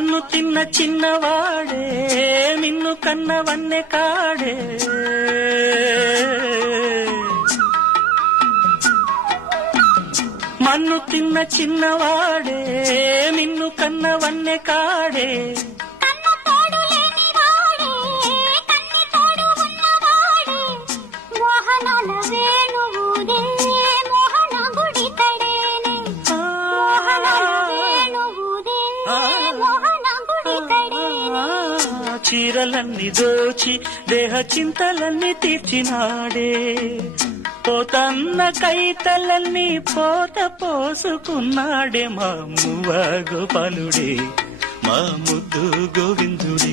మన్ను తిన్న చిన్నవాడే నిన్ను కన్నవన్నె కాడే మన్ను తిన్న చిన్నవాడే నిన్ను కన్నవన్నె కాడే చీరలన్నీ దోచి దేహ చింతలన్నీ తీర్చినాడే పోతన్న కైతలన్నీ పోత పోసుకున్నాడే మా మువ్వ గోపాలుడే మా ముద్దు గోవిందుడే